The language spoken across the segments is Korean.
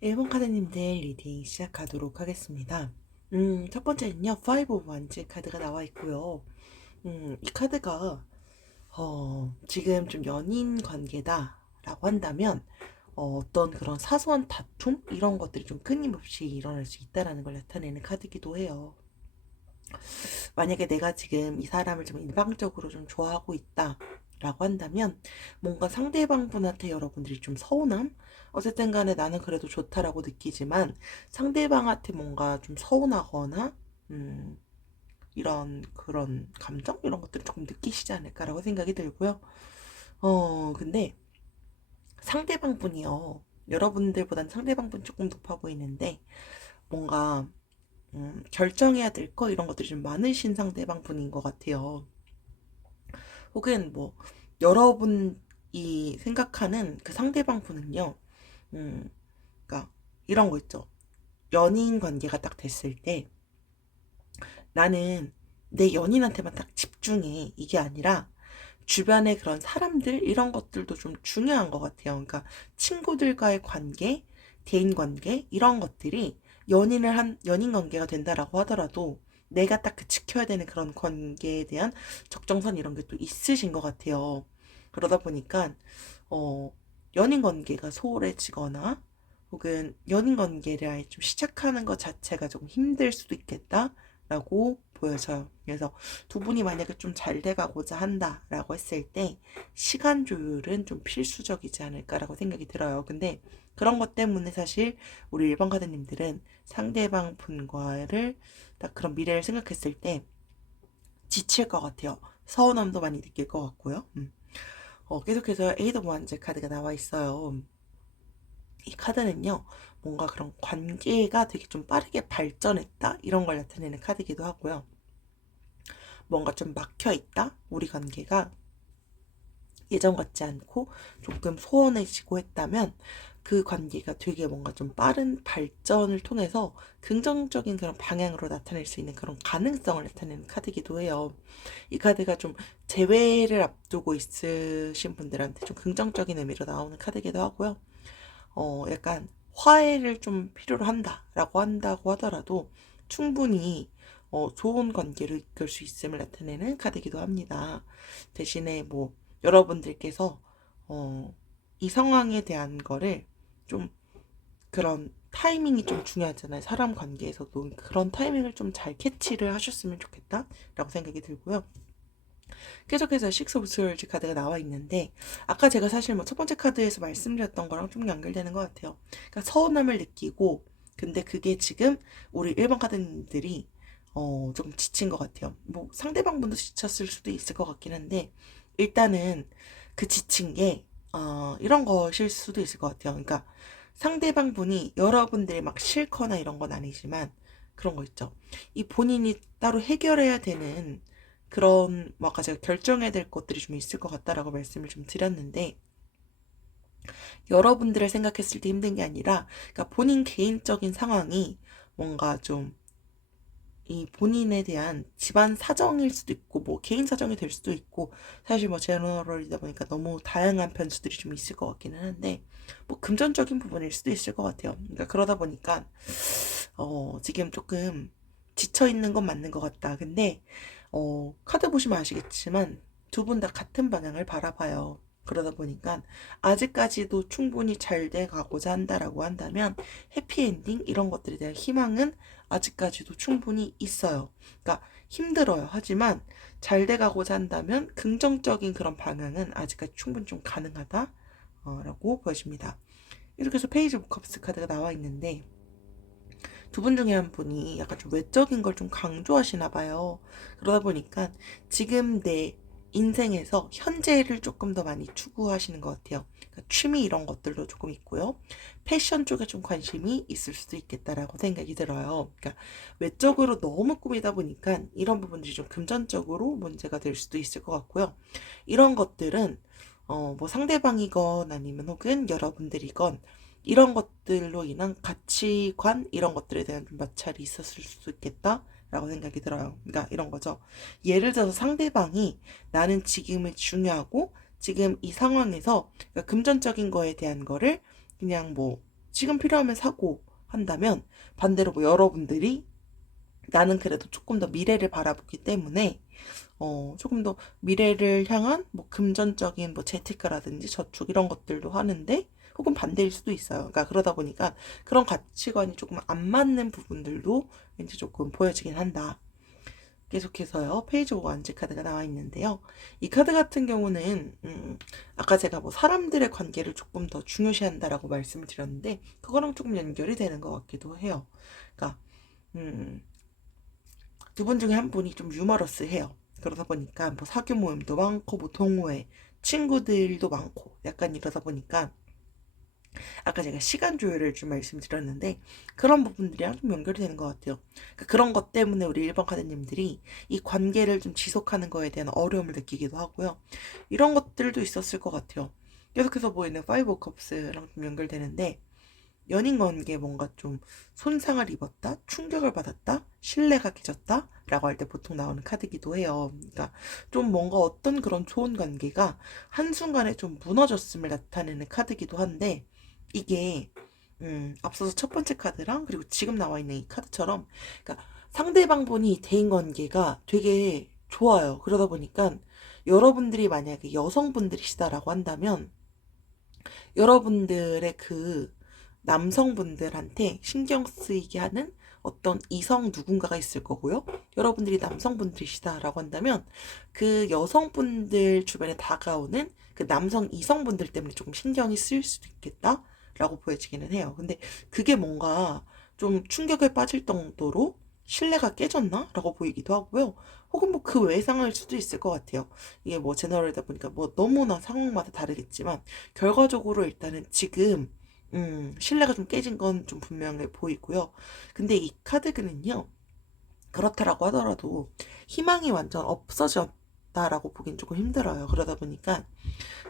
일본 카드님들 리딩 시작하도록 하겠습니다. 첫 번째는요, 5 of Wands 카드가 나와 있고요. 이 카드가 지금 좀 연인 관계다라고 한다면 어떤 그런 사소한 다툼 이런 것들이 좀 끊임없이 일어날 수 있다라는 걸 나타내는 카드이기도 해요. 만약에 내가 지금 이 사람을 좀 일방적으로 좀 좋아하고 있다 라고 한다면 뭔가 상대방 분한테 여러분들이 좀 서운함? 어쨌든 간에 나는 그래도 좋다라고 느끼지만 상대방한테 뭔가 좀 서운하거나 이런 그런 감정? 이런 것들을 조금 느끼시지 않을까라고 생각이 들고요. 근데 상대방 분이요. 여러분들보단 상대방 분 조금 높아 보이는데 뭔가 결정해야 될 거 이런 것들이 좀 많으신 상대방 분인 것 같아요. 혹은 뭐 여러분이 생각하는 그 상대방 분은요, 그러니까 이런 거 있죠. 연인 관계가 딱 됐을 때 나는 내 연인한테만 딱 집중해 이게 아니라 주변의 그런 사람들 이런 것들도 좀 중요한 것 같아요. 그러니까 친구들과의 관계, 대인 관계 이런 것들이 연인 관계가 된다라고 하더라도 내가 딱 그 지켜야 되는 그런 관계에 대한 적정선 이런 게 또 있으신 것 같아요. 그러다 보니까 어, 연인 관계가 소홀해지거나 혹은 연인 관계를 아예 좀 시작하는 것 자체가 조금 힘들 수도 있겠다라고 보여져요. 그래서 두 분이 만약에 좀 잘 돼가고자 한다라고 했을 때 시간 조율은 좀 필수적이지 않을까라고 생각이 들어요. 근데 그런 것 때문에 사실 우리 일반 카드님들은 상대방 분과를 딱 그런 미래를 생각했을 때 지칠 것 같아요. 서운함도 많이 느낄 것 같고요. 계속해서 에이드 오브 완즈 카드가 나와 있어요. 이 카드는요, 뭔가 그런 관계가 되게 좀 빠르게 발전했다? 이런 걸 나타내는 카드이기도 하고요. 뭔가 좀 막혀있다? 우리 관계가 예전 같지 않고 조금 소원해지고 했다면 그 관계가 되게 뭔가 좀 빠른 발전을 통해서 긍정적인 그런 방향으로 나타낼 수 있는 그런 가능성을 나타내는 카드이기도 해요. 이 카드가 좀 재회를 앞두고 있으신 분들한테 좀 긍정적인 의미로 나오는 카드이기도 하고요. 약간 화해를 좀 필요로 한다고 하더라도 충분히 좋은 관계를 이끌 수 있음을 나타내는 카드이기도 합니다. 대신에 뭐 여러분들께서 이 상황에 대한 거를 좀 그런 타이밍이 좀 중요하잖아요. 사람 관계에서도 그런 타이밍을 좀 잘 캐치를 하셨으면 좋겠다라고 생각이 들고요. 계속해서 식스 오브 스월즈 카드가 나와 있는데 아까 제가 사실 뭐 첫 번째 카드에서 말씀드렸던 거랑 좀 연결되는 것 같아요. 그러니까 서운함을 느끼고 근데 그게 지금 우리 일반 카드님들이 좀 지친 것 같아요. 뭐 상대방 분도 지쳤을 수도 있을 것 같긴 한데 일단은 그 지친 게 이런 것일 수도 있을 것 같아요. 그러니까 상대방 분이 여러분들이 막 싫거나 이런 건 아니지만 그런 거 있죠. 이 본인이 따로 해결해야 되는 그런 뭐 아까 제가 결정해야 될 것들이 좀 있을 것 같다라고 말씀을 좀 드렸는데 여러분들을 생각했을 때 힘든 게 아니라 그러니까 본인 개인적인 상황이 뭔가 좀 이 본인에 대한 집안 사정일 수도 있고 뭐 개인 사정이 될 수도 있고 사실 뭐 제너럴이다 보니까 너무 다양한 변수들이 좀 있을 것 같기는 한데 뭐 금전적인 부분일 수도 있을 것 같아요. 그러니까 그러다 보니까 지금 조금 지쳐 있는 건 맞는 것 같다. 근데 카드 보시면 아시겠지만 두 분 다 같은 방향을 바라봐요. 그러다 보니까 아직까지도 충분히 잘 돼 가고자 한다라고 한다면 해피엔딩 이런 것들에 대한 희망은 아직까지도 충분히 있어요. 그러니까 힘들어요. 하지만 잘 돼 가고자 한다면 긍정적인 그런 방향은 아직까지 충분히 좀 가능하다라고 보여집니다. 이렇게 해서 페이지 오브 컵스 카드가 나와 있는데 두 분 중에 한 분이 약간 좀 외적인 걸 좀 강조하시나 봐요. 그러다 보니까 지금 내 인생에서 현재를 조금 더 많이 추구하시는 것 같아요. 그러니까 취미 이런 것들도 조금 있고요. 패션 쪽에 좀 관심이 있을 수도 있겠다라고 생각이 들어요. 그러니까 외적으로 너무 꾸미다 보니까 이런 부분들이 좀 금전적으로 문제가 될 수도 있을 것 같고요. 이런 것들은 뭐 상대방이건 아니면 혹은 여러분들이건 이런 것들로 인한 가치관 이런 것들에 대한 좀 마찰이 있었을 수도 있겠다라고 생각이 들어요. 그러니까 이런 거죠. 예를 들어서 상대방이 나는 지금이 중요하고 지금 이 상황에서 그러니까 금전적인 거에 대한 거를 그냥 뭐 지금 필요하면 사고 한다면, 반대로 뭐 여러분들이 나는 그래도 조금 더 미래를 바라보기 때문에 조금 더 미래를 향한 뭐 금전적인 뭐 재테크라든지 저축 이런 것들도 하는데, 혹은 반대일 수도 있어요. 그러니까 그러다 보니까 그런 가치관이 조금 안 맞는 부분들도 왠지 조금 보여지긴 한다. 계속해서요, 페이지 5 안지 카드가 나와 있는데요. 이 카드 같은 경우는 아까 제가 뭐 사람들의 관계를 조금 더 중요시한다라고 말씀을 드렸는데, 그거랑 조금 연결이 되는 것 같기도 해요. 그러니까 두 분 중에 한 분이 좀 유머러스해요. 그러다 보니까 뭐 사교 모임도 많고 뭐 동호회 친구들도 많고 약간 이러다 보니까, 아까 제가 시간 조율을 좀 말씀드렸는데 그런 부분들이랑 좀 연결이 되는 것 같아요. 그러니까 그런 것 때문에 우리 1번 카드님들이 이 관계를 좀 지속하는 거에 대한 어려움을 느끼기도 하고요. 이런 것들도 있었을 것 같아요. 계속해서 보이는 5 컵스랑 좀 연결되는데, 연인 관계에 뭔가 좀 손상을 입었다, 충격을 받았다, 신뢰가 깨졌다 라고 할 때 보통 나오는 카드기도 해요. 그러니까 좀 뭔가 어떤 그런 좋은 관계가 한순간에 좀 무너졌음을 나타내는 카드기도 한데, 이게 앞서서 첫 번째 카드랑 그리고 지금 나와 있는 이 카드처럼, 그러니까 상대방분이 대인관계가 되게 좋아요. 그러다 보니까 여러분들이 만약에 여성분들이시다라고 한다면, 여러분들의 그 남성분들한테 신경 쓰이게 하는 어떤 이성 누군가가 있을 거고요. 여러분들이 남성분들이시다라고 한다면 그 여성분들 주변에 다가오는 그 남성 이성분들 때문에 조금 신경이 쓰일 수도 있겠다라고 보여지기는 해요. 근데 그게 뭔가 좀 충격에 빠질 정도로 신뢰가 깨졌나? 라고 보이기도 하고요. 혹은 뭐 그 외 상황일 수도 있을 것 같아요. 이게 뭐 제너럴이다 보니까 뭐 너무나 상황마다 다르겠지만, 결과적으로 일단은 지금 신뢰가 좀 깨진 건 좀 분명해 보이고요. 근데 이 카드는요, 그렇다라고 하더라도 희망이 완전 없어졌다라고 보긴 조금 힘들어요. 그러다 보니까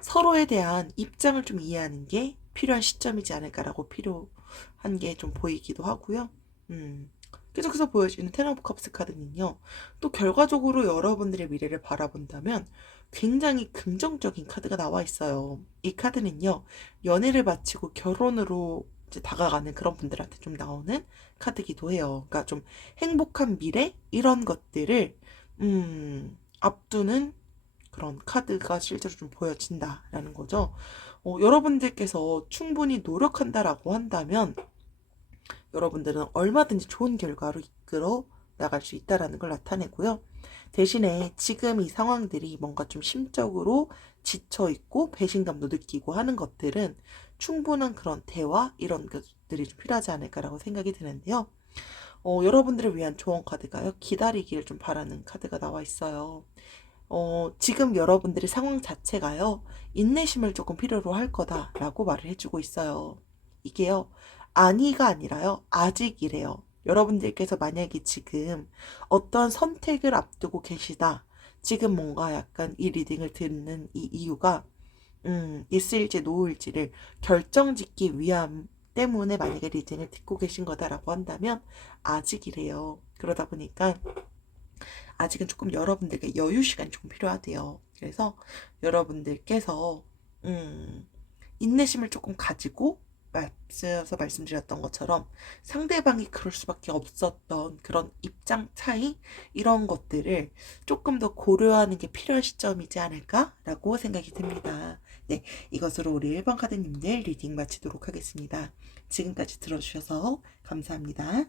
서로에 대한 입장을 좀 이해하는 게 필요한 시점이지 않을까라고 필요한 게 좀 보이기도 하고요. 계속해서 보여지는 텐 오브 컵스 카드는요, 또 결과적으로 여러분들의 미래를 바라본다면 굉장히 긍정적인 카드가 나와 있어요. 이 카드는요, 연애를 마치고 결혼으로 이제 다가가는 그런 분들한테 좀 나오는 카드기도 해요. 그러니까 좀 행복한 미래 이런 것들을 앞두는 그런 카드가 실제로 좀 보여진다라는 거죠. 여러분들께서 충분히 노력한다라고 한다면 여러분들은 얼마든지 좋은 결과로 이끌어 나갈 수 있다라는 걸 나타내고요. 대신에 지금 이 상황들이 뭔가 좀 심적으로 지쳐 있고 배신감도 느끼고 하는 것들은 충분한 그런 대화 이런 것들이 좀 필요하지 않을까라고 생각이 드는데요. 여러분들을 위한 조언 카드가요, 기다리기를 좀 바라는 카드가 나와 있어요. 지금 여러분들의 상황 자체가요, 인내심을 조금 필요로 할 거다라고 말을 해주고 있어요. 이게요, 아니가 아니라요, 아직이래요. 여러분들께서 만약에 지금 어떤 선택을 앞두고 계시다. 지금 뭔가 약간 이 리딩을 듣는 이 이유가, 있을지 노을지를 결정짓기 위함 때문에 만약에 리딩을 듣고 계신 거다라고 한다면 아직이래요. 그러다 보니까 아직은 조금 여러분들께 여유 시간이 조금 필요하대요. 그래서 여러분들께서 인내심을 조금 가지고, 앞서서 말씀드렸던 것처럼 상대방이 그럴 수밖에 없었던 그런 입장 차이 이런 것들을 조금 더 고려하는 게 필요한 시점이지 않을까라고 생각이 듭니다. 네, 이것으로 우리 1번 카드님들 리딩 마치도록 하겠습니다. 지금까지 들어주셔서 감사합니다.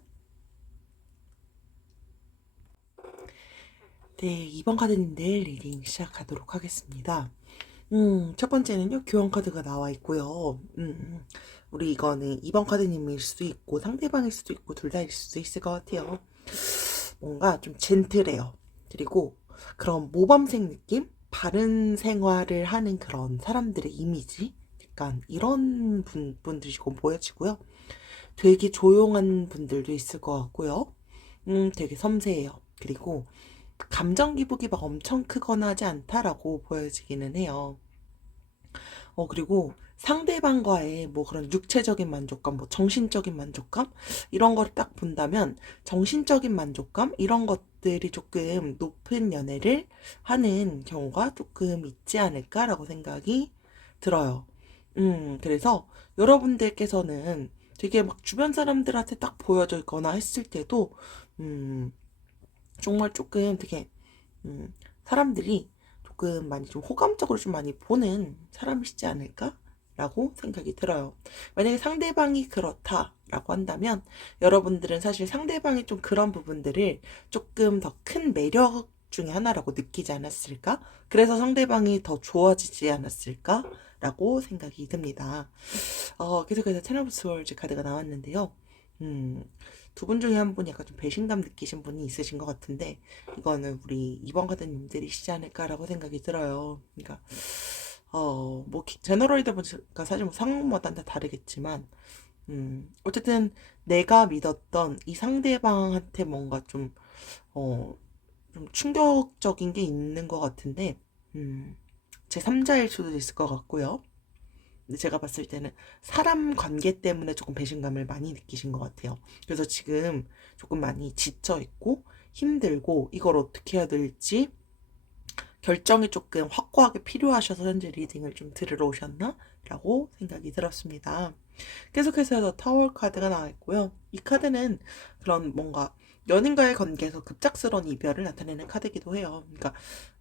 네, 2번 카드님들 리딩 시작하도록 하겠습니다. 첫 번째는요, 교환 카드가 나와 있고요. 우리 이거는 2번 카드님일 수도 있고 상대방일 수도 있고 둘 다일 수도 있을 것 같아요. 뭔가 좀 젠틀해요. 그리고 그런 모범생 느낌? 바른 생활을 하는 그런 사람들의 이미지? 약간 이런 분들이 조금 보여지고요. 되게 조용한 분들도 있을 것 같고요. 되게 섬세해요. 그리고 감정 기복이 막 엄청 크거나 하지 않다라고 보여지기는 해요. 그리고 상대방과의 뭐 그런 육체적인 만족감, 뭐 정신적인 만족감, 이런 거를 딱 본다면, 정신적인 만족감, 이런 것들이 조금 높은 연애를 하는 경우가 조금 있지 않을까라고 생각이 들어요. 그래서 여러분들께서는 되게 막 주변 사람들한테 딱 보여져 있거나 했을 때도, 음, 정말 조금 되게, 사람들이 조금 많이 좀 호감적으로 좀 많이 보는 사람이시지 않을까라고 생각이 들어요. 만약에 상대방이 그렇다라고 한다면 여러분들은 사실 상대방이 좀 그런 부분들을 조금 더 큰 매력 중에 하나라고 느끼지 않았을까? 그래서 상대방이 더 좋아지지 않았을까라고 생각이 듭니다. 계속해서 텐 오브 스월즈 카드가 나왔는데요. 음, 두 분 중에 한 분이 약간 좀 배신감 느끼신 분이 있으신 것 같은데, 이거는 우리 2번 카드님들이시지 않을까라고 생각이 들어요. 그러니까, 뭐, 제너럴이다 보니까 사실 뭐 상황마다 다 다르겠지만, 어쨌든 내가 믿었던 이 상대방한테 뭔가 좀 충격적인 게 있는 것 같은데, 제 3자일 수도 있을 것 같고요. 근데 제가 봤을 때는 사람 관계 때문에 조금 배신감을 많이 느끼신 것 같아요. 그래서 지금 조금 많이 지쳐 있고 힘들고 이걸 어떻게 해야 될지 결정이 조금 확고하게 필요하셔서 현재 리딩을 좀 들으러 오셨나? 라고 생각이 들었습니다. 계속해서 더 타월 카드가 나와 있고요. 이 카드는 그런 뭔가 연인과의 관계에서 급작스러운 이별을 나타내는 카드이기도 해요. 그러니까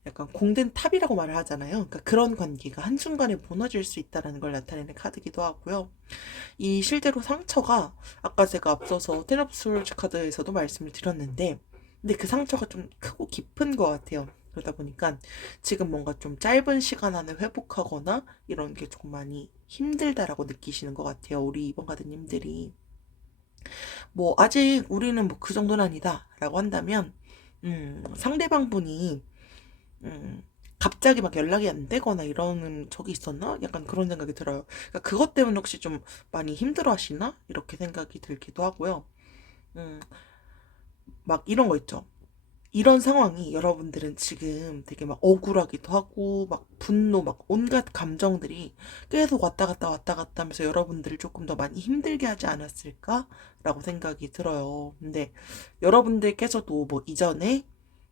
약간 공든 탑이라고 말을 하잖아요. 그러니까 그런 관계가 한순간에 무너질 수 있다는 걸 나타내는 카드이기도 하고요. 이 실제로 상처가 아까 제가 앞서서 텐 오브 스월즈 카드에서도 말씀을 드렸는데, 근데 그 상처가 좀 크고 깊은 것 같아요. 그러다 보니까 지금 뭔가 좀 짧은 시간 안에 회복하거나 이런 게 조금 많이 힘들다라고 느끼시는 것 같아요. 우리 이번 가드님들이. 뭐 아직 우리는 뭐 그 정도는 아니다라고 한다면, 상대방 분이 갑자기 막 연락이 안 되거나 이러는 적이 있었나? 약간 그런 생각이 들어요. 그러니까 그것 때문에 혹시 좀 많이 힘들어 하시나? 이렇게 생각이 들기도 하고요. 음, 막 이런 거 있죠. 이런 상황이 여러분들은 지금 되게 막 억울하기도 하고, 막 분노, 막 온갖 감정들이 계속 왔다 갔다 왔다 갔다 하면서 여러분들을 조금 더 많이 힘들게 하지 않았을까라고 생각이 들어요. 근데 여러분들께서도 뭐 이전에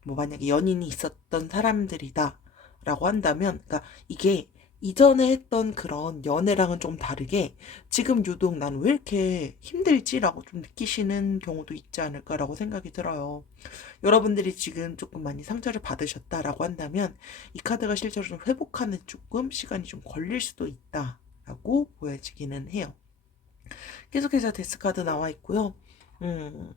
뭐 만약에 연인이 있었던 사람들이다 라고 한다면, 그러니까 이게 이전에 했던 그런 연애랑은 좀 다르게 지금 유독 난 왜 이렇게 힘들지라고 좀 느끼시는 경우도 있지 않을까라고 생각이 들어요. 여러분들이 지금 조금 많이 상처를 받으셨다라고 한다면 이 카드가 실제로 좀 회복하는 조금 시간이 좀 걸릴 수도 있다라고 보여지기는 해요. 계속해서 데스 카드 나와 있고요. 음,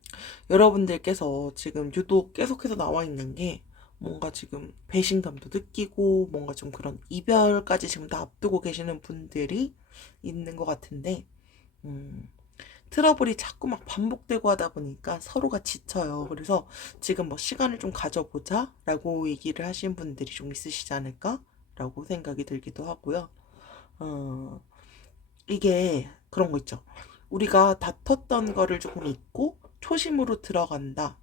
여러분들께서 지금 유독 계속해서 나와 있는 게 뭔가 지금 배신감도 느끼고 뭔가 좀 그런 이별까지 지금 다 앞두고 계시는 분들이 있는 것 같은데, 음, 트러블이 자꾸 막 반복되고 하다 보니까 서로가 지쳐요. 그래서 지금 뭐 시간을 좀 가져보자 라고 얘기를 하신 분들이 좀 있으시지 않을까? 라고 생각이 들기도 하고요. 어, 이게 그런 거 있죠. 우리가 다퉜던 거를 조금 잊고 초심으로 들어간다.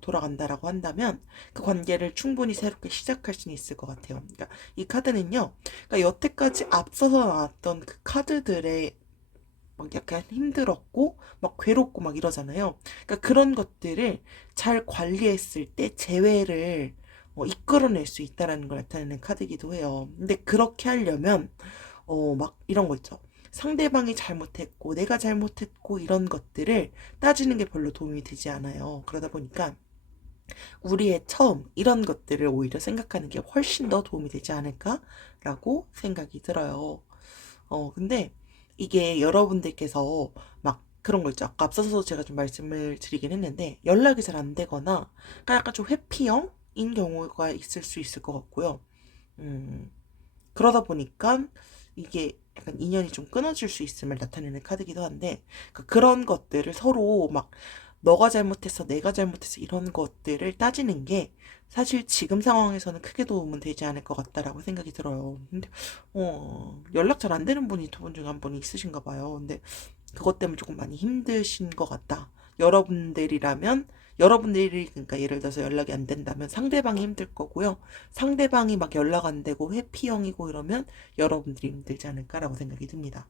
돌아간다라고 한다면 그 관계를 충분히 새롭게 시작할 수는 있을 것 같아요. 그러니까 이 카드는요. 그러니까 여태까지 앞서서 나왔던 그 카드들의 막 약간 힘들었고 막 괴롭고 막 이러잖아요. 그러니까 그런 것들을 잘 관리했을 때 재회를 이끌어낼 수 있다라는 걸 나타내는 카드이기도 해요. 근데 그렇게 하려면 막 이런 거 있죠. 상대방이 잘못했고 내가 잘못했고 이런 것들을 따지는 게 별로 도움이 되지 않아요. 그러다 보니까 우리의 처음 이런 것들을 오히려 생각하는 게 훨씬 더 도움이 되지 않을까라고 생각이 들어요. 근데 이게 여러분들께서 막 그런 거 있죠. 아까 앞서서 제가 좀 말씀을 드리긴 했는데 연락이 잘 안 되거나 그러니까 약간 좀 회피형인 경우가 있을 수 있을 것 같고요. 음, 그러다 보니까 이게 약간 인연이 좀 끊어질 수 있음을 나타내는 카드기도 한데 그런 것들을 서로 막 너가 잘못했어 내가 잘못했어 이런 것들을 따지는 게 사실 지금 상황에서는 크게 도움은 되지 않을 것 같다라고 생각이 들어요. 근데 연락 잘 안 되는 분이 두 분 중에 한 분이 있으신가 봐요. 근데 그것 때문에 조금 많이 힘드신 것 같다. 여러분들이라면 여러분들이 그러니까 예를 들어서 연락이 안 된다면 상대방이 힘들 거고요. 상대방이 막 연락 안 되고 회피형이고 이러면 여러분들이 힘들지 않을까라고 생각이 듭니다.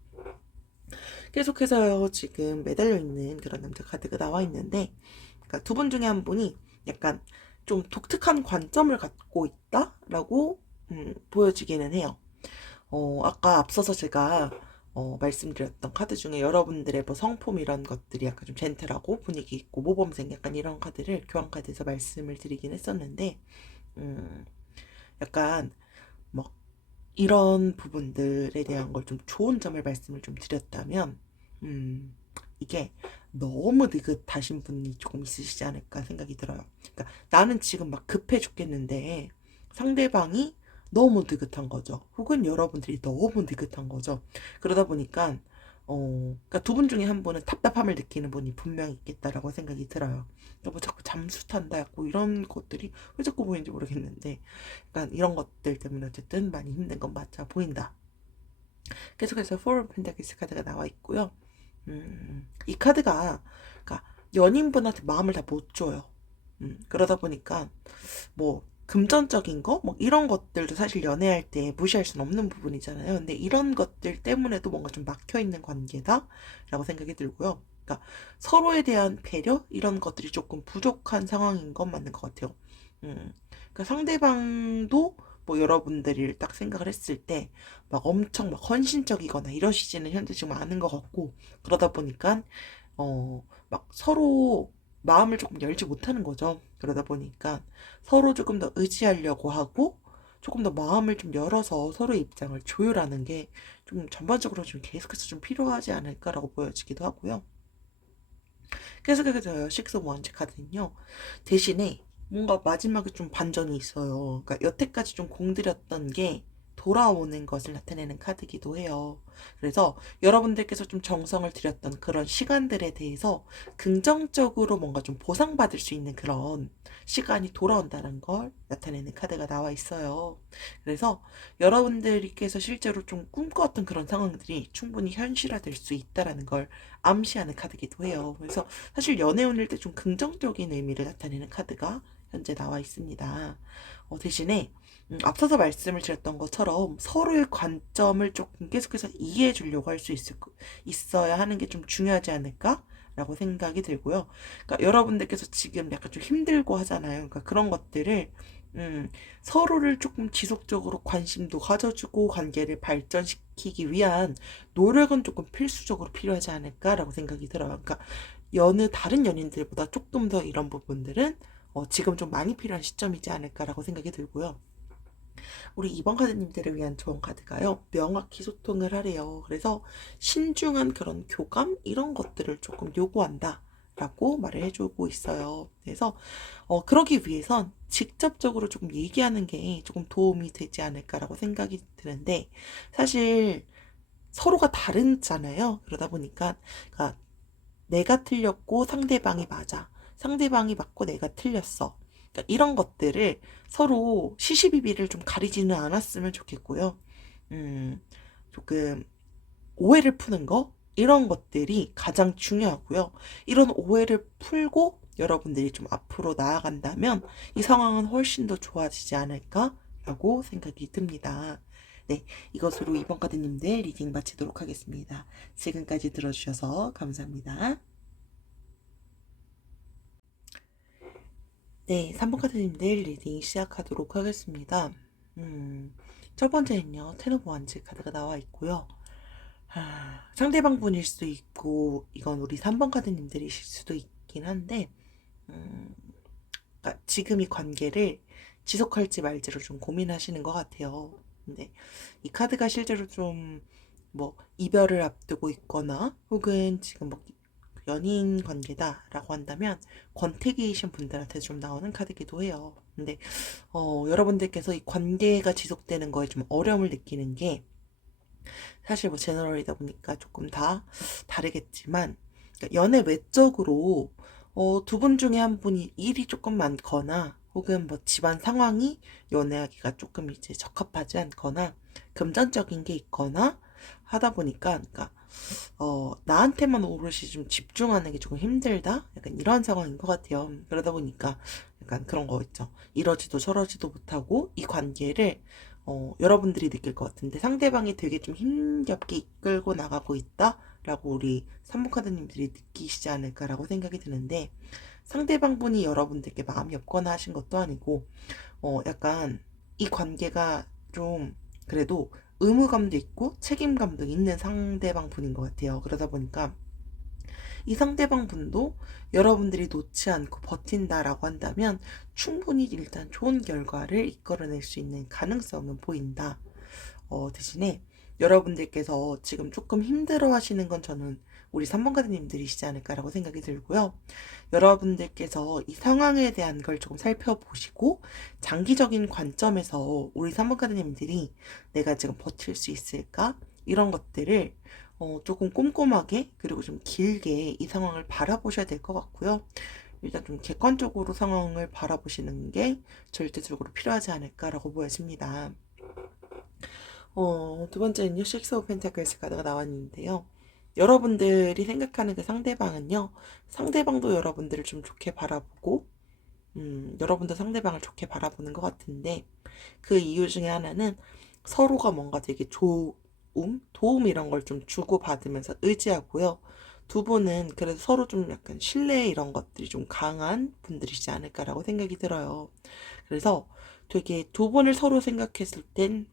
계속해서 지금 매달려 있는 그런 남자 카드가 나와 있는데, 그러니까 두 분 중에 한 분이 약간 좀 독특한 관점을 갖고 있다라고 보여지기는 해요. 아까 앞서서 제가 말씀드렸던 카드 중에 여러분들의 뭐 성품 이런 것들이 약간 좀 젠틀하고 분위기 있고 모범생 약간 이런 카드를 교환 카드에서 말씀을 드리긴 했었는데, 약간 뭐 이런 부분들에 대한 걸 좀 좋은 점을 말씀을 좀 드렸다면, 이게 너무 느긋하신 분이 조금 있으시지 않을까 생각이 들어요. 그러니까 나는 지금 막 급해 죽겠는데 상대방이 너무 느긋한 거죠. 혹은 여러분들이 너무 느긋한 거죠. 그러다 보니까 그러니까 두 분 중에 한 분은 답답함을 느끼는 분이 분명히 있겠다라고 생각이 들어요. 그러니까 뭐 자꾸 잠수 탄다, 약고 이런 것들이 왜 자꾸 보이는지 모르겠는데, 약간 이런 것들 때문에 어쨌든 많이 힘든 건 맞아 보인다. 계속해서 포 펜타클스 카드가 나와 있고요. 이 카드가 그러니까 연인분한테 마음을 다 못 줘요. 그러다 보니까 뭐 금전적인 거 뭐 이런 것들도 사실 연애할 때 무시할 수는 없는 부분이잖아요. 근데 이런 것들 때문에도 뭔가 좀 막혀 있는 관계다라고 생각이 들고요. 그러니까 서로에 대한 배려 이런 것들이 조금 부족한 상황인 건 맞는 것 같아요. 그러니까 상대방도 뭐 여러분들이 딱 생각을 했을 때 막 엄청 막 헌신적이거나 이러시지는 현재 지금 않은 것 같고, 그러다 보니까 막 서로 마음을 조금 열지 못하는 거죠. 그러다 보니까 서로 조금 더 의지하려고 하고 조금 더 마음을 좀 열어서 서로의 입장을 조율하는 게 좀 전반적으로 좀 계속해서 좀 필요하지 않을까라고 보여지기도 하고요. 계속해서 식스 원지 카드는요, 대신에 뭔가 마지막에 좀 반전이 있어요. 그러니까 여태까지 좀 공들였던 게 돌아오는 것을 나타내는 카드기도 해요. 그래서 여러분들께서 좀 정성을 들였던 그런 시간들에 대해서 긍정적으로 뭔가 좀 보상받을 수 있는 그런 시간이 돌아온다는 걸 나타내는 카드가 나와 있어요. 그래서 여러분들께서 실제로 좀 꿈꿔왔던 그런 상황들이 충분히 현실화될 수 있다라는 걸 암시하는 카드기도 해요. 그래서 사실 연애운일 때 좀 긍정적인 의미를 나타내는 카드가 현재 나와 있습니다. 대신에 앞서서 말씀을 드렸던 것처럼 서로의 관점을 조금 계속해서 이해해 주려고 할 수 있어야 하는 게 좀 중요하지 않을까? 라고 생각이 들고요. 그러니까 여러분들께서 지금 약간 좀 힘들고 하잖아요. 그러니까 그런 것들을 서로를 조금 지속적으로 관심도 가져주고 관계를 발전시키기 위한 노력은 조금 필수적으로 필요하지 않을까라고 생각이 들어요. 그러니까 다른 연인들보다 조금 더 이런 부분들은 지금 좀 많이 필요한 시점이지 않을까라고 생각이 들고요. 우리 2번 카드님들을 위한 좋은 카드가요, 명확히 소통을 하래요. 그래서 신중한 그런 교감 이런 것들을 조금 요구한다 라고 말을 해주고 있어요. 그래서 그러기 위해선 직접적으로 조금 얘기하는 게 조금 도움이 되지 않을까라고 생각이 드는데, 사실 서로가 다르잖아요. 그러다 보니까 그러니까 내가 틀렸고 상대방이 맞아, 상대방이 맞고 내가 틀렸어, 그러니까 이런 것들을 서로 시시비비를 좀 가리지는 않았으면 좋겠고요. 조금 오해를 푸는 거 이런 것들이 가장 중요하고요. 이런 오해를 풀고 여러분들이 좀 앞으로 나아간다면 이 상황은 훨씬 더 좋아지지 않을까라고 생각이 듭니다. 네, 이것으로 이번 카드님들 리딩 마치도록 하겠습니다. 지금까지 들어주셔서 감사합니다. 네, 3번 카드님들 리딩 시작하도록 하겠습니다. 첫 번째는요, 텐 오브 원즈 카드가 나와 있고요. 상대방 분일 수도 있고 이건 우리 3번 카드님들이실 수도 있긴 한데, 그러니까 지금 이 관계를 지속할지 말지로 좀 고민하시는 것 같아요. 근데 이 카드가 실제로 좀 뭐 이별을 앞두고 있거나 혹은 지금 뭐 연인 관계다라고 한다면 권태기이신 분들한테 좀 나오는 카드기도 해요. 근데 여러분들께서 이 관계가 지속되는 거에 좀 어려움을 느끼는 게 사실 뭐 제너럴이다 보니까 조금 다 다르겠지만, 그러니까 연애 외적으로 두 분 중에 한 분이 일이 조금 많거나 혹은 뭐 집안 상황이 연애하기가 조금 이제 적합하지 않거나 금전적인 게 있거나 하다 보니까, 그러니까 나한테만 오롯이 좀 집중하는 게 조금 힘들다? 약간 이런 상황인 것 같아요. 그러다 보니까 약간 그런 거 있죠. 이러지도 저러지도 못하고 이 관계를 여러분들이 느낄 것 같은데 상대방이 되게 좀 힘겹게 이끌고 나가고 있다라고 우리 산부카드님들이 느끼시지 않을까라고 생각이 드는데 상대방 분이 여러분들께 마음이 없거나 하신 것도 아니고 약간 이 관계가 좀 그래도 의무감도 있고 책임감도 있는 상대방 분인 것 같아요. 그러다 보니까 이 상대방 분도 여러분들이 놓지 않고 버틴다라고 한다면 충분히 일단 좋은 결과를 이끌어낼 수 있는 가능성은 보인다. 대신에 여러분들께서 지금 조금 힘들어 하시는 건 저는 우리 3번 가드님들이시지 않을까라고 생각이 들고요. 여러분들께서 이 상황에 대한 걸 조금 살펴보시고 장기적인 관점에서 우리 3번 가드님들이 내가 지금 버틸 수 있을까? 이런 것들을 조금 꼼꼼하게 그리고 좀 길게 이 상황을 바라보셔야 될 것 같고요. 일단 좀 객관적으로 상황을 바라보시는 게 절대적으로 필요하지 않을까라고 보여집니다. 두 번째는요, 식스 오브 펜타클스 카드가 나왔는데요. 여러분들이 생각하는 그 상대방은요, 상대방도 여러분들을 좀 좋게 바라보고, 여러분도 상대방을 좋게 바라보는 것 같은데, 그 이유 중에 하나는 서로가 뭔가 되게 도움 이런 걸 좀 주고받으면서 의지하고요. 두 분은 그래도 서로 좀 약간 신뢰 이런 것들이 좀 강한 분들이지 않을까라고 생각이 들어요. 그래서 되게 두 분을 서로 생각했을 땐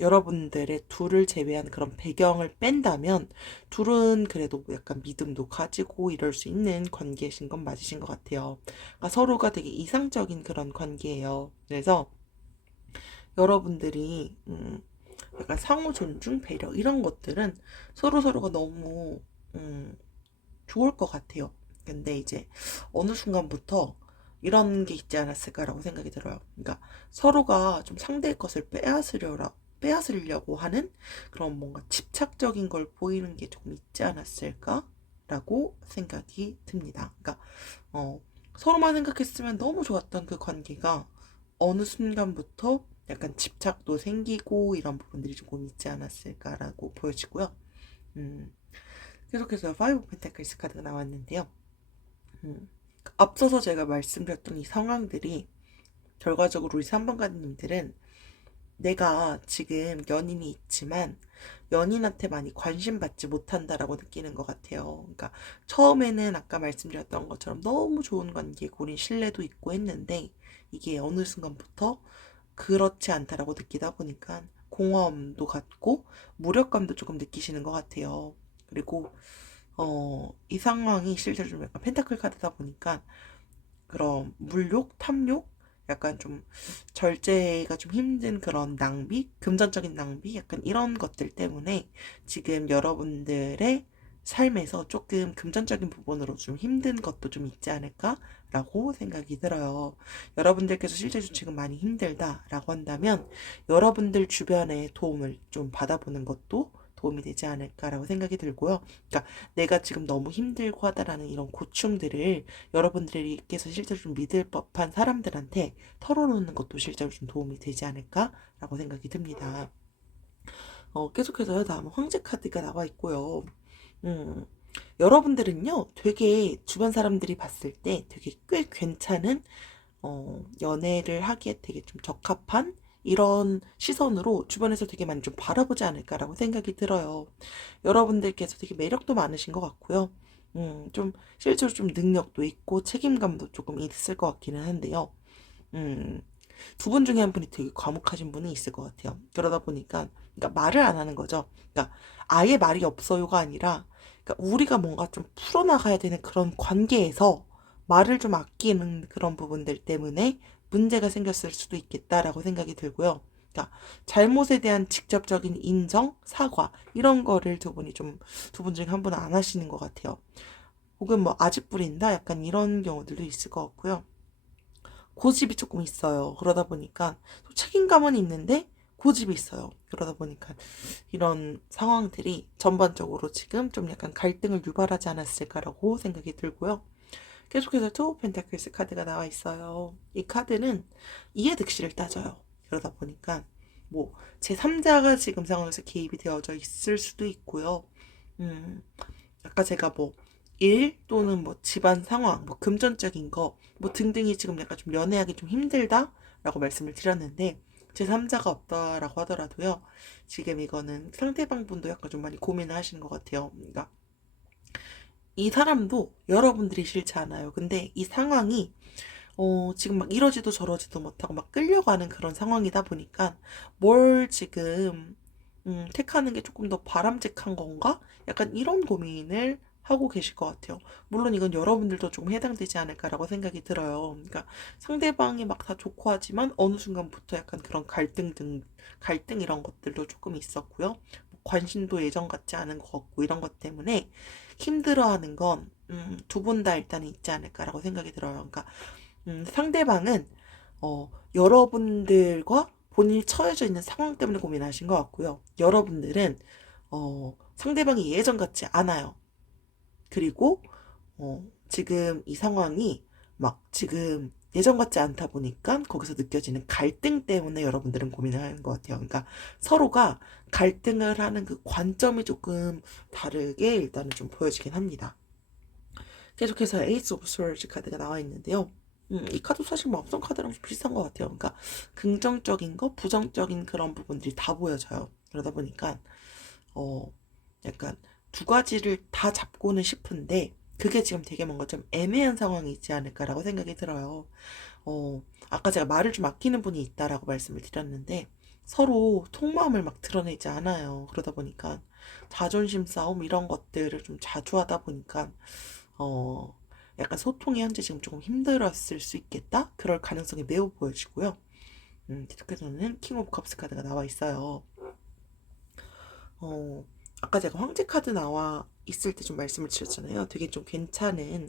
여러분들의 둘을 제외한 그런 배경을 뺀다면 둘은 그래도 약간 믿음도 가지고 이럴 수 있는 관계이신 건 맞으신 것 같아요. 그러니까 서로가 되게 이상적인 그런 관계예요. 그래서 여러분들이 약간 상호 존중, 배려 이런 것들은 서로가 너무 좋을 것 같아요. 근데 이제 어느 순간부터 이런 게 있지 않았을까라고 생각이 들어요. 그러니까 서로가 좀 상대의 것을 빼앗으려고 하는 그런 뭔가 집착적인 걸 보이는 게 조금 있지 않았을까라고 생각이 듭니다. 그러니까 서로만 생각했으면 너무 좋았던 그 관계가 어느 순간부터 약간 집착도 생기고 이런 부분들이 조금 있지 않았을까라고 보여지고요. 음, 계속해서 5 펜타클스 카드가 나왔는데요. 음, 앞서서 제가 말씀드렸던 이 상황들이 결과적으로 우리 3번 가드님들은 내가 지금 연인이 있지만 연인한테 많이 관심 받지 못한다라고 느끼는 것 같아요. 그러니까 처음에는 아까 말씀드렸던 것처럼 너무 좋은 관계고 우린 신뢰도 있고 했는데 이게 어느 순간부터 그렇지 않다라고 느끼다 보니까 공허함도 갖고 무력감도 조금 느끼시는 것 같아요. 그리고 이 상황이 실제로 좀 약간 펜타클 카드다 보니까 그런 물욕, 탐욕, 약간 좀 절제가 좀 힘든 그런 낭비, 금전적인 낭비, 약간 이런 것들 때문에 지금 여러분들의 삶에서 조금 금전적인 부분으로 좀 힘든 것도 좀 있지 않을까라고 생각이 들어요. 여러분들께서 실제로 지금 많이 힘들다라고 한다면 여러분들 주변의 도움을 좀 받아보는 것도 도움이 되지 않을까라고 생각이 들고요. 그러니까 내가 지금 너무 힘들고 하다라는 이런 고충들을 여러분들께서 실제로 좀 믿을 법한 사람들한테 털어놓는 것도 실제로 좀 도움이 되지 않을까라고 생각이 듭니다. 계속해서요. 다음 황제 카드가 나와 있고요. 음, 여러분들은요, 되게 주변 사람들이 봤을 때 되게 꽤 괜찮은 연애를 하기에 되게 좀 적합한 이런 시선으로 주변에서 되게 많이 좀 바라보지 않을까라고 생각이 들어요. 여러분들께서 되게 매력도 많으신 것 같고요. 좀 실제로 좀 능력도 있고 책임감도 조금 있을 것 같기는 한데요. 음, 두 분 중에 한 분이 되게 과묵하신 분이 있을 것 같아요. 그러다 보니까 그러니까 말을 안 하는 거죠. 그러니까 아예 말이 없어요가 아니라 그러니까 우리가 뭔가 좀 풀어나가야 되는 그런 관계에서 말을 좀 아끼는 그런 부분들 때문에 문제가 생겼을 수도 있겠다라고 생각이 들고요. 그러니까 잘못에 대한 직접적인 인정, 사과 이런 거를 두 분 중에 한 분은 안 하시는 것 같아요. 혹은 뭐 아직 부린다 약간 이런 경우들도 있을 것 같고요. 고집이 조금 있어요. 그러다 보니까 책임감은 있는데 고집이 있어요. 그러다 보니까 이런 상황들이 전반적으로 지금 좀 약간 갈등을 유발하지 않았을까라고 생각이 들고요. 계속해서 투 펜타클스 카드가 나와 있어요. 이 카드는 이해득실을 따져요. 그러다 보니까 뭐 제3자가 지금 상황에서 개입이 되어져 있을 수도 있고요. 음, 아까 제가 뭐 일 또는 뭐 집안 상황, 뭐 금전적인 거, 뭐 등등이 지금 약간 좀 연애하기 좀 힘들다라고 말씀을 드렸는데, 제3자가 없다라고 하더라도요, 지금 이거는 상대방 분도 약간 좀 많이 고민을 하시는 것 같아요. 그러니까 이 사람도 여러분들이 싫지 않아요. 근데 이 상황이 지금 막 이러지도 저러지도 못하고 막 끌려가는 그런 상황이다 보니까 뭘 지금 택하는 게 조금 더 바람직한 건가? 약간 이런 고민을 하고 계실 것 같아요. 물론 이건 여러분들도 좀 해당되지 않을까라고 생각이 들어요. 그러니까 상대방이 막 다 좋고 하지만 어느 순간부터 약간 그런 갈등 이런 것들도 조금 있었고요. 뭐 관심도 예전 같지 않은 것 같고 이런 것 때문에 힘들어하는 건 두 분 다 일단 있지 않을까라고 생각이 들어요. 그러니까 상대방은 여러분들과 본인이 처해져 있는 상황 때문에 고민하신 것 같고요. 여러분들은 상대방이 예전 같지 않아요. 그리고 지금 이 상황이 막 지금 예전 같지 않다 보니까 거기서 느껴지는 갈등 때문에 여러분들은 고민을 하는 것 같아요. 그러니까 서로가 갈등을 하는 그 관점이 조금 다르게 일단은 좀 보여지긴 합니다. 계속해서 에이스 오브 스월즈 카드가 나와 있는데요. 이 카드 사실 뭐 앞선 카드랑 좀 비슷한 것 같아요. 그러니까 긍정적인 거, 부정적인 그런 부분들이 다 보여져요. 그러다 보니까 어 약간 두 가지를 다 잡고는 싶은데 그게 지금 되게 뭔가 좀 애매한 상황이 있지 않을까라고 생각이 들어요. 아까 제가 말을 좀 아끼는 분이 있다라고 말씀을 드렸는데 서로 속마음을 막 드러내지 않아요. 그러다 보니까 자존심 싸움 이런 것들을 좀 자주 하다 보니까 어, 약간 소통이 현재 지금 조금 힘들었을 수 있겠다? 그럴 가능성이 매우 보여지고요. 계속해서는 킹 오브 컵스 카드가 나와 있어요. 어, 아까 제가 황제 카드 나와 있을 때 좀 말씀을 드렸잖아요. 되게 좀 괜찮은,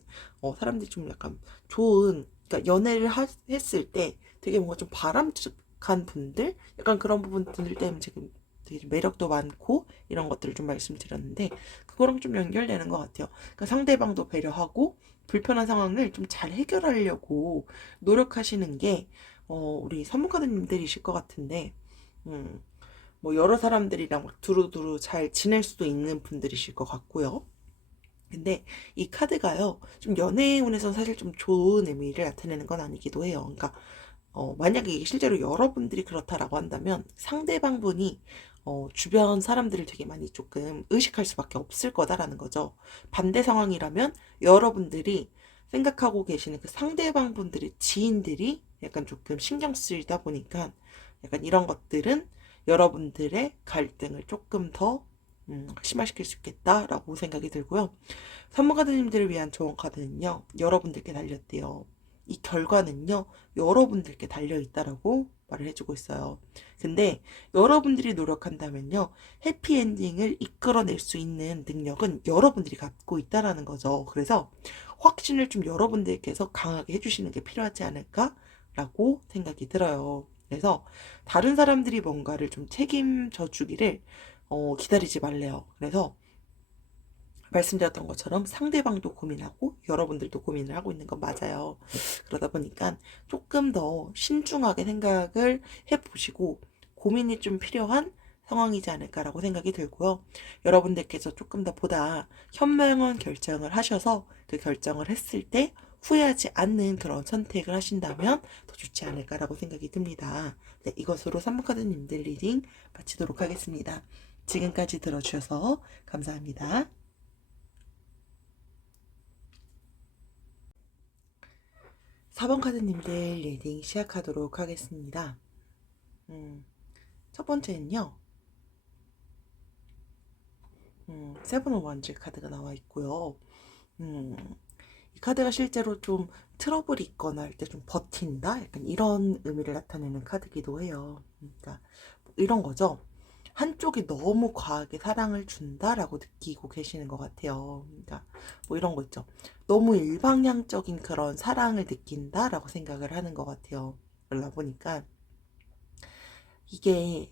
사람들이 좀 약간 좋은, 그러니까 연애를 했을 때 되게 뭔가 좀 바람직한 분들? 약간 그런 부분들 때문에 지금 되게 좀 매력도 많고 이런 것들을 좀 말씀드렸는데 그거랑 좀 연결되는 것 같아요. 그러니까 상대방도 배려하고 불편한 상황을 좀 잘 해결하려고 노력하시는 게 우리 선무카드님들이실 것 같은데 음, 뭐 여러 사람들이랑 막 두루두루 잘 지낼 수도 있는 분들이실 것 같고요. 근데 이 카드가요, 좀 연애운에선 사실 좀 좋은 의미를 나타내는 건 아니기도 해요. 그러니까 만약에 이게 실제로 여러분들이 그렇다라고 한다면 상대방 분이 주변 사람들을 되게 많이 조금 의식할 수밖에 없을 거다라는 거죠. 반대 상황이라면 여러분들이 생각하고 계시는 그 상대방 분들의 지인들이 약간 조금 신경 쓰이다 보니까 약간 이런 것들은 여러분들의 갈등을 조금 더 심화시킬 수 있겠다라고 생각이 들고요. 산모가드님들을 위한 조언 카드는요, 여러분들께 달렸대요. 이 결과는요, 여러분들께 달려있다라고 말을 해주고 있어요. 근데 여러분들이 노력한다면요, 해피엔딩을 이끌어낼 수 있는 능력은 여러분들이 갖고 있다라는 거죠. 그래서 확신을 좀 여러분들께서 강하게 해주시는 게 필요하지 않을까라고 생각이 들어요. 그래서 다른 사람들이 뭔가를 좀 책임져 주기를 기다리지 말래요. 그래서 말씀드렸던 것처럼 상대방도 고민하고 여러분들도 고민을 하고 있는 건 맞아요. 그러다 보니까 조금 더 신중하게 생각을 해보시고 고민이 좀 필요한 상황이지 않을까라고 생각이 들고요. 여러분들께서 조금 더 보다 현명한 결정을 하셔서 그 결정을 했을 때 후회하지 않는 그런 선택을 하신다면 더 좋지 않을까라고 생각이 듭니다. 네, 이것으로 산부카드님들 리딩 마치도록 하겠습니다. 지금까지 들어주셔서 감사합니다. 4번 카드님들 리딩 시작하도록 하겠습니다. 첫 번째는요, 세븐 오브 원즈 카드가 나와 있고요. 음, 이 카드가 실제로 좀 트러블이 있거나 할 때 좀 버틴다? 약간 이런 의미를 나타내는 카드기도 해요. 그러니까 뭐 이런 거죠. 한쪽이 너무 과하게 사랑을 준다라고 느끼고 계시는 것 같아요. 그러니까 뭐 이런 거 있죠. 너무 일방향적인 그런 사랑을 느낀다라고 생각을 하는 것 같아요. 그러다 보니까 이게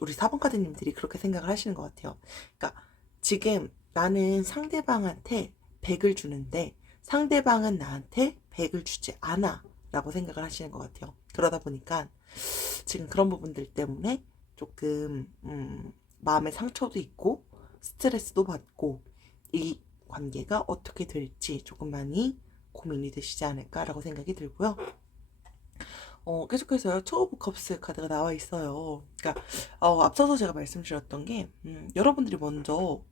우리 4번 카드님들이 그렇게 생각을 하시는 것 같아요. 그러니까 지금 나는 상대방한테 100을 주는데 상대방은 나한테 100을 주지 않아 라고 생각을 하시는 것 같아요. 그러다 보니까 지금 그런 부분들 때문에 조금 마음의 상처도 있고 스트레스도 받고 이 관계가 어떻게 될지 조금 많이 고민이 되시지 않을까라고 생각이 들고요. 계속해서요. 투 오브 컵스 카드가 나와 있어요. 그러니까 앞서서 제가 말씀드렸던 게 여러분들이 먼저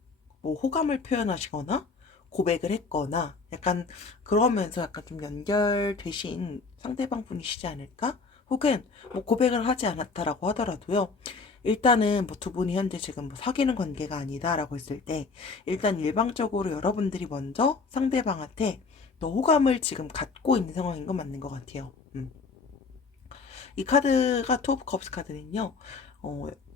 뭐 호감을 표현하시거나 고백을 했거나 약간 그러면서 약간 좀 연결되신 상대방 분이시지 않을까? 혹은 뭐 고백을 하지 않았다라고 하더라도요. 일단은 뭐 두 분이 현재 지금 뭐 사귀는 관계가 아니다라고 했을 때 일단 일방적으로 여러분들이 먼저 상대방한테 더 호감을 지금 갖고 있는 상황인 건 맞는 것 같아요. 이 카드가 투 오브 컵스 카드는요.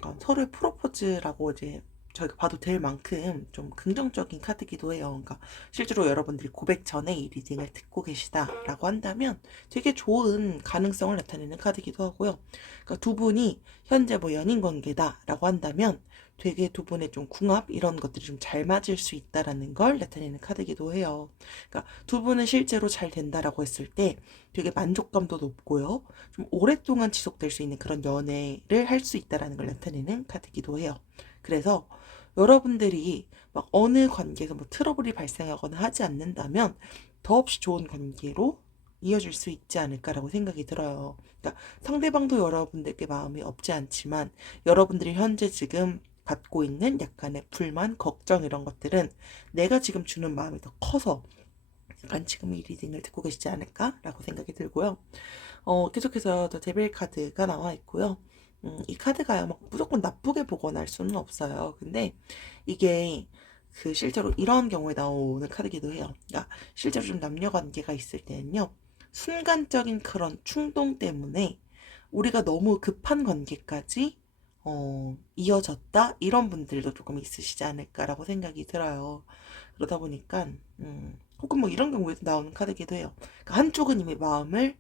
약간 서로의 프로포즈라고 이제 저희가 봐도 될 만큼 좀 긍정적인 카드기도 해요. 그러니까 실제로 여러분들이 고백 전에 이 리딩을 듣고 계시다라고 한다면 되게 좋은 가능성을 나타내는 카드기도 하고요. 그러니까 두 분이 현재 뭐 연인 관계다라고 한다면 되게 두 분의 좀 궁합 이런 것들이 좀 잘 맞을 수 있다라는 걸 나타내는 카드기도 해요. 그러니까 두 분은 실제로 잘 된다라고 했을 때 되게 만족감도 높고요. 좀 오랫동안 지속될 수 있는 그런 연애를 할 수 있다라는 걸 나타내는 카드이기도 해요. 그래서 여러분들이 막 어느 관계에서 뭐 트러블이 발생하거나 하지 않는다면 더없이 좋은 관계로 이어질 수 있지 않을까라고 생각이 들어요. 그러니까 상대방도 여러분들께 마음이 없지 않지만 여러분들이 현재 지금 갖고 있는 약간의 불만, 걱정 이런 것들은 내가 지금 주는 마음이 더 커서 약간 지금 이 리딩을 듣고 계시지 않을까라고 생각이 들고요. 계속해서 더 데빌 카드가 나와 있고요. 이 카드가 막 무조건 나쁘게 보거나 할 수는 없어요. 근데 이게 그 실제로 이런 경우에 나오는 카드기도 해요. 그러니까 실제로 좀 남녀 관계가 있을 때는요. 순간적인 그런 충동 때문에 우리가 너무 급한 관계까지 이어졌다 이런 분들도 조금 있으시지 않을까라고 생각이 들어요. 그러다 보니까 혹은 뭐 이런 경우에도 나오는 카드기도 해요. 그러니까 한쪽은 이미 마음을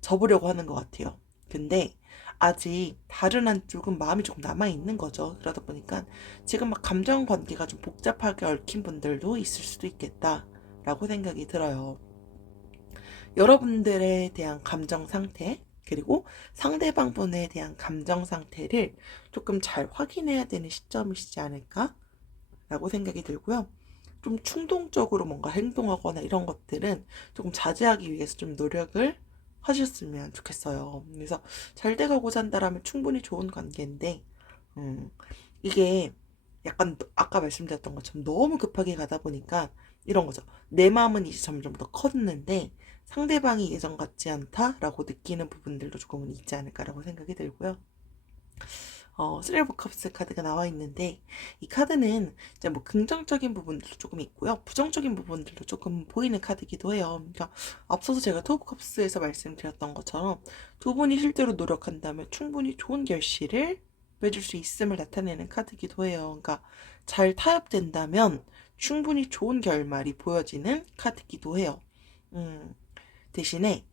접으려고 하는 것 같아요. 근데 아직 다른 한쪽은 마음이 조금 남아있는 거죠. 그러다 보니까 지금 막 감정 관계가 좀 복잡하게 얽힌 분들도 있을 수도 있겠다라고 생각이 들어요. 여러분들에 대한 감정 상태, 그리고 상대방 분에 대한 감정 상태를 조금 잘 확인해야 되는 시점이시지 않을까라고 생각이 들고요. 좀 충동적으로 뭔가 행동하거나 이런 것들은 조금 자제하기 위해서 좀 노력을 하셨으면 좋겠어요. 그래서 잘 돼가고자 한다라면 충분히 좋은 관계인데, 음, 이게 약간 아까 말씀드렸던 것처럼 너무 급하게 가다 보니까 이런 거죠. 내 마음은 이제 점점 더 컸는데 상대방이 예전 같지 않다라고 느끼는 부분들도 조금은 있지 않을까라고 생각이 들고요. 쓰리 오브 컵스 카드가 나와 있는데 이 카드는 이제 뭐 긍정적인 부분들도 조금 있고요. 부정적인 부분들도 조금 보이는 카드이기도 해요. 그러니까 앞서서 제가 투 오브 컵스에서 말씀드렸던 것처럼 두 분이 실제로 노력한다면 충분히 좋은 결실을 맺을 수 있음을 나타내는 카드이기도 해요. 그러니까 잘 타협된다면 충분히 좋은 결말이 보여지는 카드이기도 해요. 음, 대신에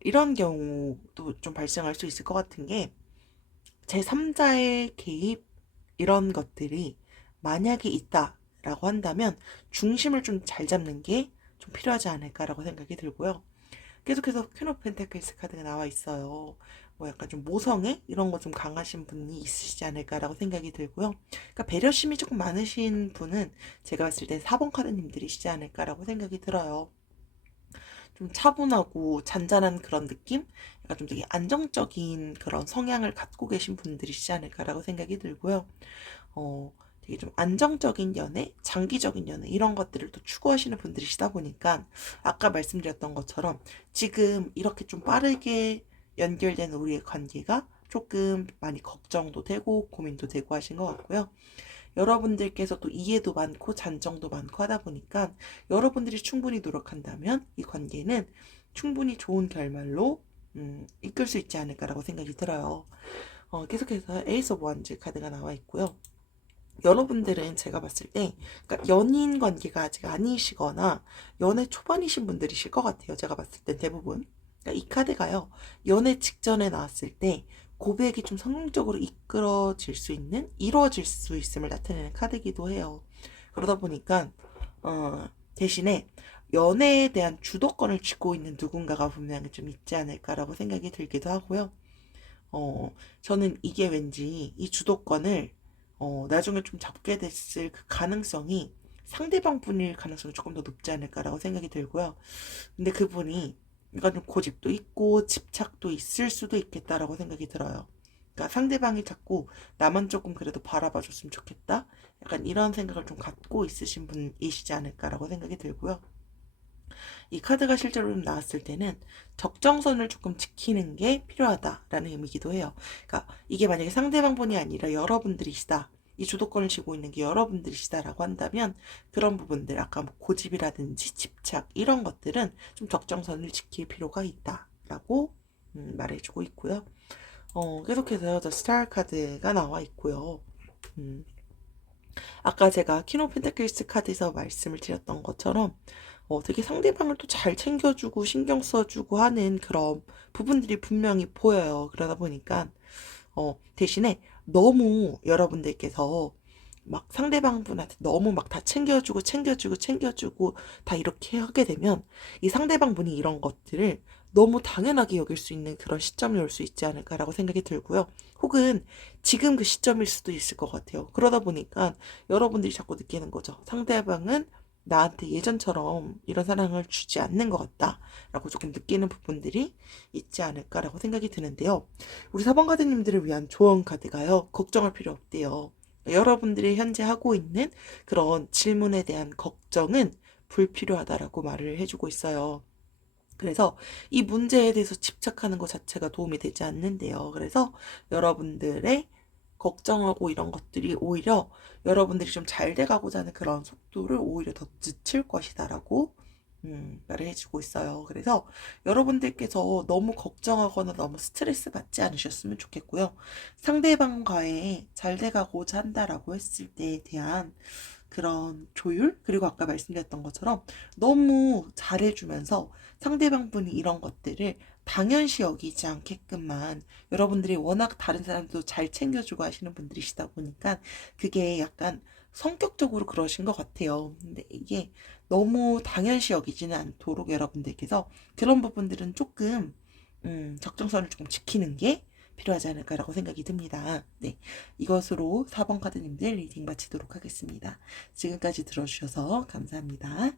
이런 경우도 좀 발생할 수 있을 것 같은 게 제3자의 개입 이런 것들이 만약에 있다라고 한다면 중심을 좀 잘 잡는 게 좀 필요하지 않을까라고 생각이 들고요. 계속해서 퀸 오브 펜타클스 카드가 나와 있어요. 뭐 약간 좀 모성애 이런 거 좀 강하신 분이 있으시지 않을까라고 생각이 들고요. 그러니까 배려심이 조금 많으신 분은 제가 봤을 때 4번 카드님들이시지 않을까라고 생각이 들어요. 좀 차분하고 잔잔한 그런 느낌? 약간 좀 되게 안정적인 그런 성향을 갖고 계신 분들이시지 않을까라고 생각이 들고요. 되게 좀 안정적인 연애, 장기적인 연애 이런 것들을 또 추구하시는 분들이시다 보니까 아까 말씀드렸던 것처럼 지금 이렇게 좀 빠르게 연결된 우리의 관계가 조금 많이 걱정도 되고 고민도 되고 하신 것 같고요. 여러분들께서 또 이해도 많고 잔정도 많고 하다 보니까 여러분들이 충분히 노력한다면 이 관계는 충분히 좋은 결말로 이끌 수 있지 않을까라고 생각이 들어요. 계속해서 에이스 오브 원즈 카드가 나와 있고요. 여러분들은 제가 봤을 때 그러니까 연인 관계가 아직 아니시거나 연애 초반이신 분들이실 것 같아요. 제가 봤을 때 대부분. 그러니까 이 카드가요. 연애 직전에 나왔을 때 고백이 좀 성공적으로 이루어질 수 있음을 나타내는 카드이기도 해요. 그러다 보니까 대신에 연애에 대한 주도권을 쥐고 있는 누군가가 분명히 좀 있지 않을까라고 생각이 들기도 하고요. 저는 이게 왠지 이 주도권을 나중에 좀 잡게 됐을 그 가능성이 상대방 분일 가능성이 조금 더 높지 않을까라고 생각이 들고요. 근데 그분이 약간 좀 고집도 있고 집착도 있을 수도 있겠다라고 생각이 들어요. 그러니까 상대방이 자꾸 나만 조금 그래도 바라봐 줬으면 좋겠다. 약간 이런 생각을 좀 갖고 있으신 분이시지 않을까라고 생각이 들고요. 이 카드가 실제로 나왔을 때는 적정선을 조금 지키는 게 필요하다라는 의미이기도 해요. 그러니까 이게 만약에 상대방 분이 아니라 여러분들이시다. 이 주도권을 쥐고 있는 게 여러분들이시다라고 한다면 그런 부분들 아까 뭐 고집이라든지 집착 이런 것들은 좀 적정선을 지킬 필요가 있다라고 말해주고 있고요. 계속해서 더 스타 카드가 나와 있고요. 음, 아까 제가 키노 펜타클리스 카드에서 말씀을 드렸던 것처럼 되게 상대방을 또 잘 챙겨주고 신경 써주고 하는 그런 부분들이 분명히 보여요. 그러다 보니까 대신에 너무 여러분들께서 막 상대방 분한테 너무 막 다 챙겨주고 다 이렇게 하게 되면 이 상대방 분이 이런 것들을 너무 당연하게 여길 수 있는 그런 시점이 올 수 있지 않을까라고 생각이 들고요. 혹은 지금 그 시점일 수도 있을 것 같아요. 그러다 보니까 여러분들이 자꾸 느끼는 거죠. 상대방은 나한테 예전처럼 이런 사랑을 주지 않는 것 같다라고 조금 느끼는 부분들이 있지 않을까라고 생각이 드는데요. 우리 4번 카드님들을 위한 조언 카드가요. 걱정할 필요 없대요. 여러분들이 현재 하고 있는 그런 질문에 대한 걱정은 불필요하다라고 말을 해주고 있어요. 그래서 이 문제에 대해서 집착하는 것 자체가 도움이 되지 않는데요. 그래서 여러분들의 걱정하고 이런 것들이 오히려 여러분들이 좀 잘 돼가고자 하는 그런 속도를 오히려 더 늦출 것이다라고 말을 해주고 있어요. 그래서 여러분들께서 너무 걱정하거나 너무 스트레스 받지 않으셨으면 좋겠고요. 상대방과의 잘 돼가고자 한다라고 했을 때에 대한 그런 조율 그리고 아까 말씀드렸던 것처럼 너무 잘해주면서 상대방 분이 이런 것들을 당연시 여기지 않게끔만 여러분들이 워낙 다른 사람도 잘 챙겨주고 하시는 분들이시다 보니까 그게 약간 성격적으로 그러신 것 같아요. 근데 이게 너무 당연시 여기지는 않도록 여러분들께서 그런 부분들은 조금 적정선을 조금 지키는 게 필요하지 않을까라고 생각이 듭니다. 네, 이것으로 4번 카드님들 리딩 마치도록 하겠습니다. 지금까지 들어주셔서 감사합니다.